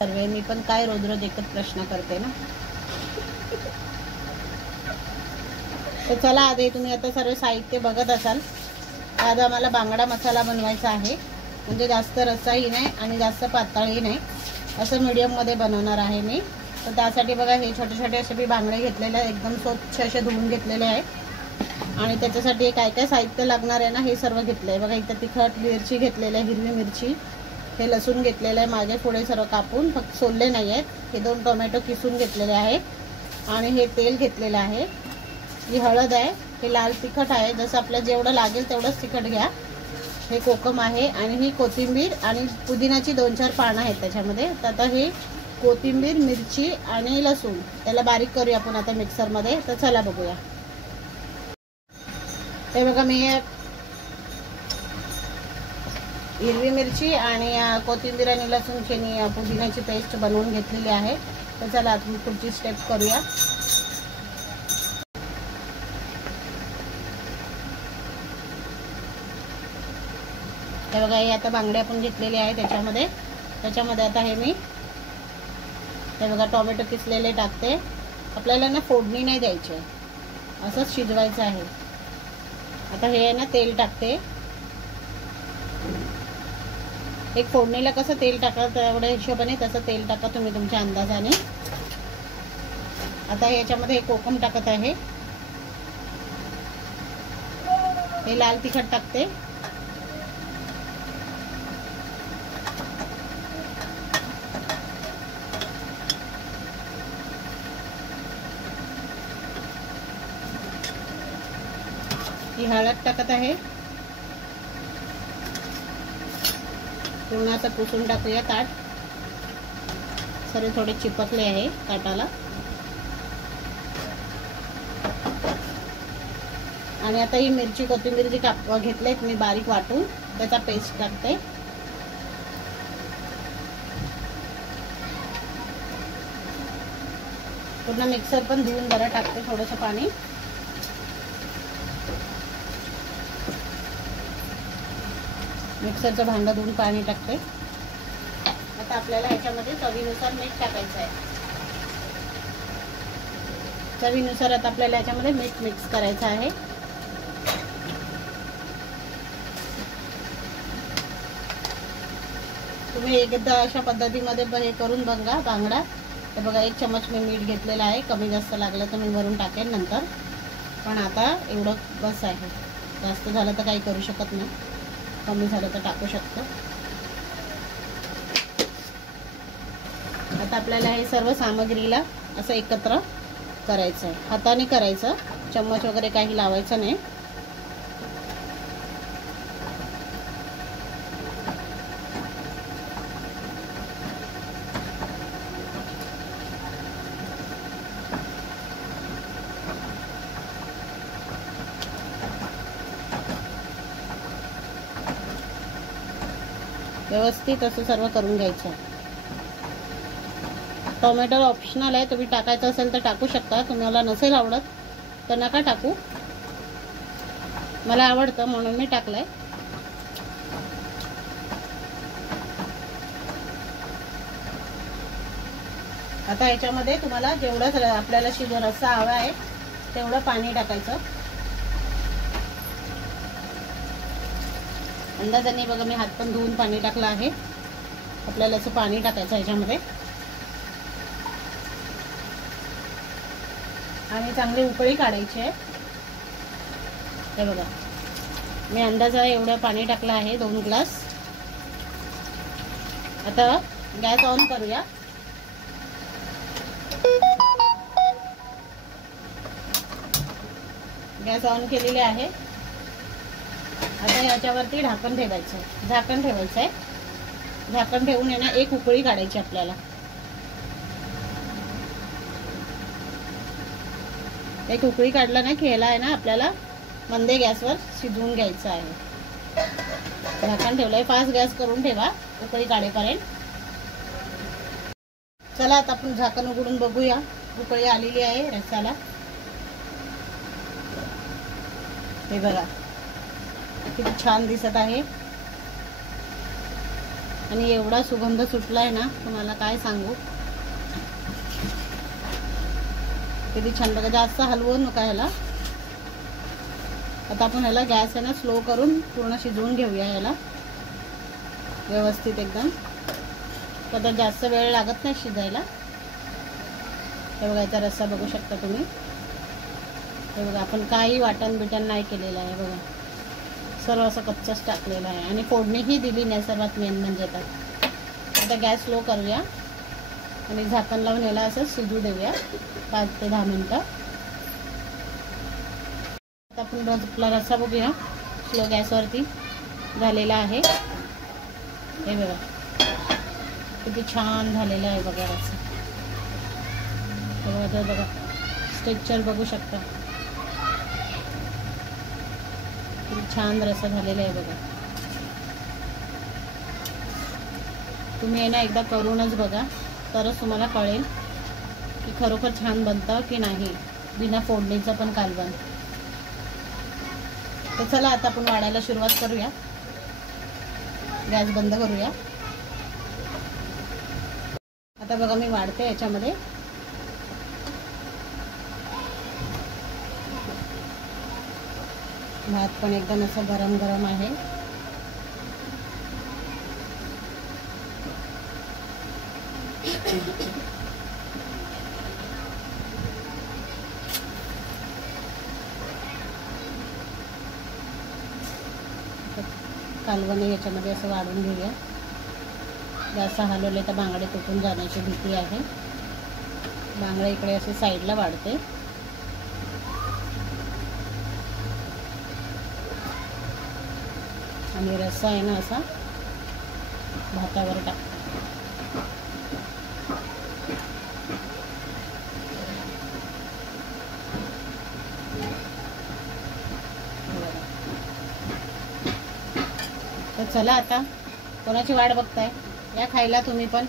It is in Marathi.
सर्वे मी पण काय रोज रोज एकच प्रश्न करते ना. तर चला आधी तुम्ही आता सर्व साहित्य बघत असाल. आज आम्हाला बांगडा मसाला बनवायचा आहे. म्हणजे जास्त रस्साही नाही आणि जास्त पातळही नाही, असं मीडियममध्ये बनवणार आहे मी. तर त्यासाठी बघा हे छोटे छोटे असे मी बांगडे घेतलेले आहे, एकदम स्वच्छ असे धुवून घेतलेले आहे. आणि त्याच्यासाठी काय काय साहित्य लागणार आहे ना हे सर्व घेतलं आहे. बघा इथं तिखट मिरची घेतलेली आहे, हिरवी मिरची, हे लसूण घेतलेलं आहे मागे पुढे सर्व कापून, फक्त सोलले नाही आहेत. हे 2 टोमॅटो किसून घेतलेले आहे. आणि हे तेल घेतलेलं आहे. ही हळद आहे, हे लाल तिखट आहे, जसं आपल्याला जेवढं लागेल तेवढंच तिखट घ्या. हे कोकम आहे आणि ही कोथिंबीर आणि पुदिनाची 2-4 पानं आहेत त्याच्यामध्ये. तर आता हे कोथिंबीर, मिरची आणि लसूण त्याला बारीक करूया आपण आता मिक्सरमध्ये. तर चला बघूया. हे बघा मी हिरवी मिरची आणि कोथिंबीर आणि लसूणची आणि पुदिन्याची पेस्ट बनवून घेतलेली आहे. तर चला आपण पुढची स्टेप करूया. हे बघा हे आता बांगडे आपण घेतलेले आहे त्याच्यामध्ये आता हे मी हे बघा टोमॅटो किसलेले टाकते. आपल्याला ना फोडणी नाही द्यायची आहे, असंच शिजवायचं आहे. आता हे ना तेल टाकते. एक फोडणीला कसं तेल टाका तेवढ्या हिशोबाने तसं तेल टाका तुम्ही तुमच्या अंदाजाने. आता याच्यामध्ये कोकम टाकत आहे. हे लाल तिखट टाकते. ही हळद टाकत आहे. पूर्ण असं पुसून टाकूया ताट. सर्व थोडे चिपकले आहे ताटाला. आणि आता ही मिरची कोथिंबीर जी घेतलेत मी बारीक वाटून त्याचा पेस्ट टाकते. पूर्ण मिक्सर पण धुवून जरा टाकते थोडंसं पाणी. मिक्सरचं भांडं धुवून पाणी टाकते. आता आपल्याला ह्याच्यामध्ये चवीनुसार मीठ टाकायचं आहे. चवीनुसार आता आपल्याला ह्याच्यामध्ये मीठ मिक्स करायचं आहे. तुम्ही एकदा अशा पद्धतीमध्ये हे करून बघा बांगडा. तर बघा 1 चमच मी मीठ घेतलेला आहे. कमी जास्त लागलं तर मी वरून टाकेन नंतर, पण आता एवढं बस आहे. जास्त झालं तर काही करू शकत नाही, कमी झालं तर टाकू शकतो. आता आपल्याला हे सर्व सामग्रीला असं एकत्र करायचं आहे. हाताने करायचं, चम्मच वगैरे काही लावायचं नाही. व्यवस्थित असं सर्व करून घ्यायचं. टोमॅटो ऑप्शनल आहे, तुम्ही टाकायचं असेल तर टाकू शकता. तुम्हाला नसेल आवडत तर नका टाकू. मला आवडतं म्हणून मी टाकलंय. आता याच्यामध्ये तुम्हाला जेवढं आपल्याला रस्सा हवा आहे तेवढं पाणी टाकायचं. अंदाजाने बघा मी हात पण धुवून पाणी टाकलं आहे. आपल्याला असं पाणी टाकायचं ह्याच्यामध्ये आणि चांगली उकळी काढायची आहे. हे बघा मी अंदाजा एवढं पाणी टाकलं आहे, 2 ग्लास. आता गॅस ऑन करूया. गॅस ऑन केलेली आहे. आता याच्यावरती झाकण ठेवायचं आहे. झाकण ठेवून आहे ना 1 उकळी काढायची आपल्याला. 1 उकळी काढला ना की ह्याला आहे ना आपल्याला मंद गॅसवर शिजवून घ्यायचं आहे. झाकण ठेवलंय. फास्ट गॅस करून ठेवा उकळी काढेपर्यंत. चला आता आपण झाकण उघडून बघूया. उकळी आलेली आहे रस्साला. हे बघा किती छान दिसत आहे. आणि एवढा सुगंध सुटलाय ना, तुम्हाला काय सांगू. किती छान. बघा, जास्त हलवू नका ह्याला. आता आपण ह्याला गॅस आहे ना स्लो करून पूर्ण शिजवून घेऊया ह्याला व्यवस्थित एकदम. आता जास्त वेळ लागत नाही शिजायला. हे बघा, याचा रस्सा बघू शकता तुम्ही. हे बघा, आपण काही वाटण बिटण नाही केलेलं आहे. बघा, सर्व असं कच्चंच टाकलेलं आहे आणि फोडणीही दिली नाही. सर्वात मेन म्हणजे आता गॅस स्लो करूया आणि झाकण लावून याला असं शिजू देऊया 5 ते 10 मिनटं. आता आपण आपला रस्सा बघूया. स्लो गॅसवरती झालेला आहे. हे बघा, किती छान झालेलं आहे बघा रस्सा. बघा, बघा टेक्स्चर बघू शकता. किती छान रस्सा झालेला आहे बघा. तुम्ही आहे ना एकदा करूनच बघा, तरच तुम्हाला कळेल की खरोखर छान बनतं की नाही, बिना फोडणीचं पण कालवण. तर चला आता आपण वाढायला सुरुवात करूया. गॅस बंद करूया. आता बघा, मी वाढते याच्यामध्ये. भात पण एकदम असं गरम गरम आहे. कालवण याच्यामध्ये असं वाढून घेऊया. जास्त हलवले तर बांगडे तुटून जाण्याची भीती आहे. बांगडे इकडे असे साईडला वाढते. आणि रस्सा आहे ना असा भातावर टाक. तर चला, आता कोणाची वाट बघताय, या खायला तुम्ही पण.